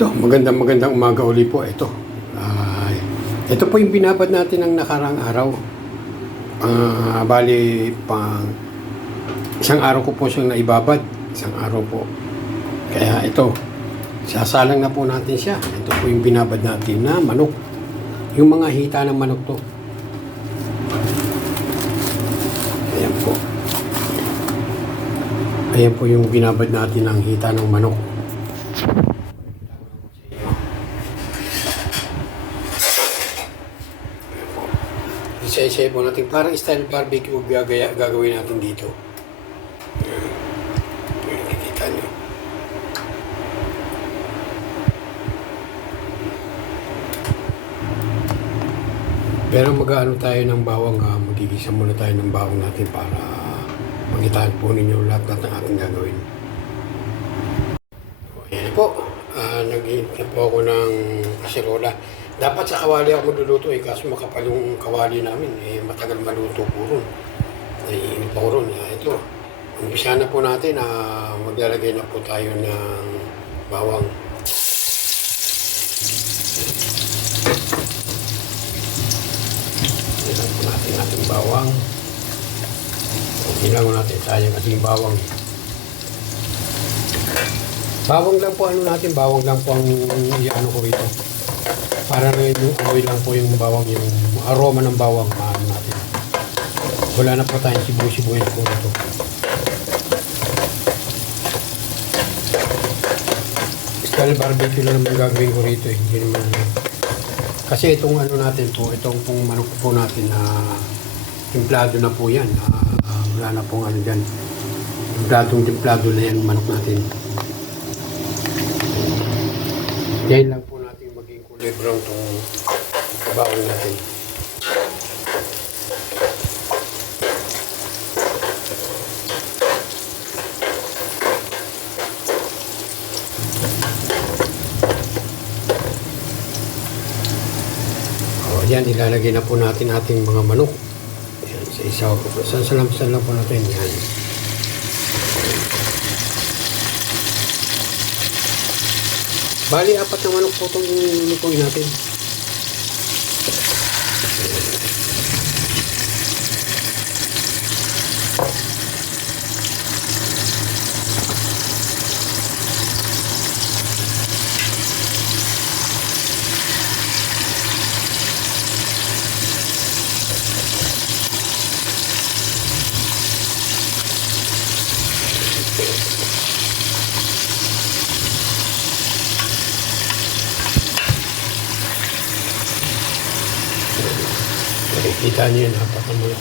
Ito, magandang magandang umaga uli po. Ito. Ay, ito po yung binabad natin ng nakarang araw. Ah, bali, pang isang araw ko po siyang naibabad. Isang araw po. Kaya ito, sasalang na po natin siya. Ito po yung binabad natin na manok. Yung mga hita ng manok to. Ayan po. Ayan po yung binabad natin ng hita ng manok. Isa-isa po natin. Parang style barbecue gagaya, gagawin natin dito. Ayan. Nakikita nyo. Pero mag-ano tayo ng bawang, ha? magigisa muna tayo ng bawang natin para magitaan po ninyo lahat lahat ng ating gagawin. Ayan po. Uh, Nag-iinit po ako ng kasirola. Dapat sa kawali ako magluluto eh, kaso makapal yung kawali namin. Eh, matagal maluto po ron. Naiinit po ron. Ah, ito, umpisa na po natin. Uh, maglalagay na po tayo ng bawang. Ilan po natin ating bawang. Ilan po natin sayang kasi yung bawang. Bawang lang po ano natin, bawang lang po ang ano ko rito. Para rin yung amoy lang po yung bawang, yung aroma ng bawang maano natin. Wala na po tayong sibu-sibuyas po rito. Style barbecue lang naman gagawin ko rito eh. Hindi naman kasi itong ano natin po, itong pong manok po natin na timplado na po yan. Ah, wala na pong ano dyan. Timpladong timplado na yan manok natin. Yan lang po brown itong kabawang natin. O yan, ilalagay na po natin ating mga manok. Yan, sa isaw po. Sansalam-salam po natin. Yan. Bali, apat na manok po itong lulutuin natin. Nakikita niyo yun, apat na manok.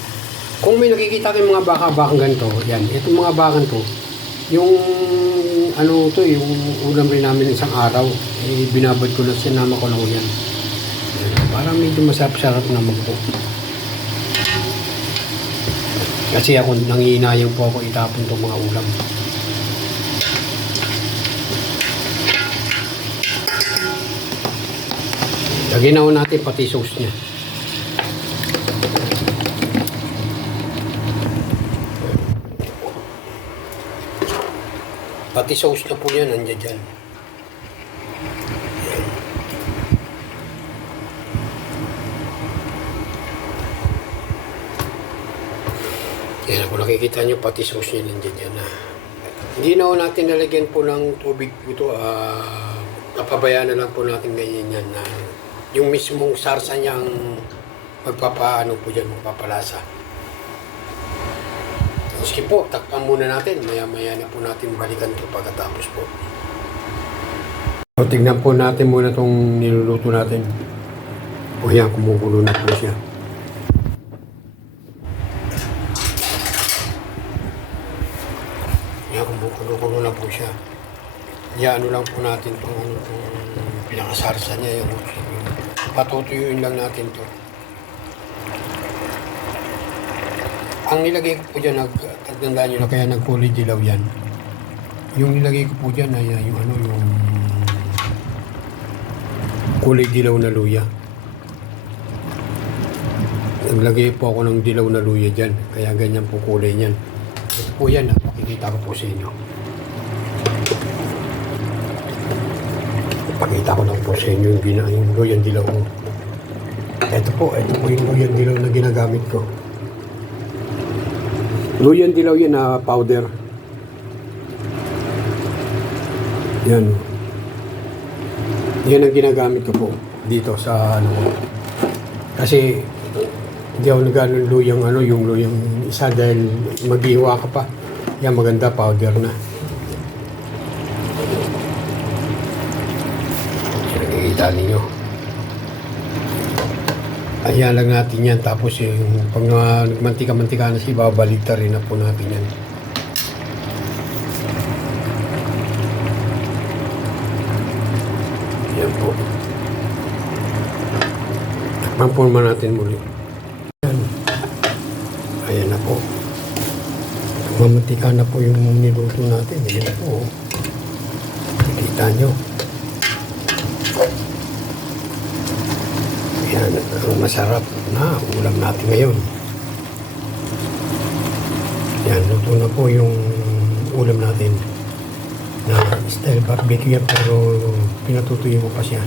Kung may nakikita kayong mga baka-bakang ganito, yan, itong mga bakan to, yung ano to, yung ulam rin namin isang araw, eh, binabad ko na, sinama ko lang yan. Para medyo masarap-sarap na magpo. Kasi ako, nangihinayang po ako itapon itong mga ulam. Lagyan na natin pati sauce niya. Pati sauce na po yan, nandiyan dyan. Yan. Yan, kung nakikita nyo, pati sauce niya nandiyan dyan. Ha. Hindi na natin nalagyan po ng tubig po ito. Ah, napabayaan na lang po natin ganyan yan. Na yung mismong sarsa niya ang magpapaano po dyan, magpapalasa. Sige po, takpan muna natin. Maya-maya na po natin balikan ito pagkatapos po. So, tignan po natin muna itong niluluto natin. O yan, kumukulo na po siya. Yan, kumukulo-kulo na po siya. Yan, ano lang po natin itong ano, itong pinakasarsa niya. Yung, patutuyuin lang natin to. Ang nilagay ko po dyan, nag, tandaan nyo na kaya nagkulay dilaw yan. Yung nilagay ko po dyan ay yung ano, yung kulay dilaw na luya. Naglagay po ako ng dilaw na luya dyan, kaya ganyan po kulay niyan. Ito po yan, makikita ko po sa inyo. Pakita ko lang po sa inyo yung, gina, yung luyan dilaw ko. Ito po, ito po yung luyan dilaw na ginagamit ko. Luyan dilaw yan na powder. Yan. Yan ang ginagamit ko po dito sa ano ko. Kasi hindi ako nagano luyang ano, yung luyang isa dahil maghiwa ka pa. Yan maganda powder na. Nakikita ninyo. Ayan lang natin yan. Tapos yung pag uh, nagmantika-mantika na siya, babalita rin na po natin yan. Yan po. Takpan po naman natin muli. Ayan. Ayan na po. Mamantika na po yung niluto natin. Ayan na po. Nakikita nyo. Yan, ang masarap na ulam natin ngayon. Yan, luto na po yung ulam natin na style barbecue yan pero pinatutuyo ko pa siya.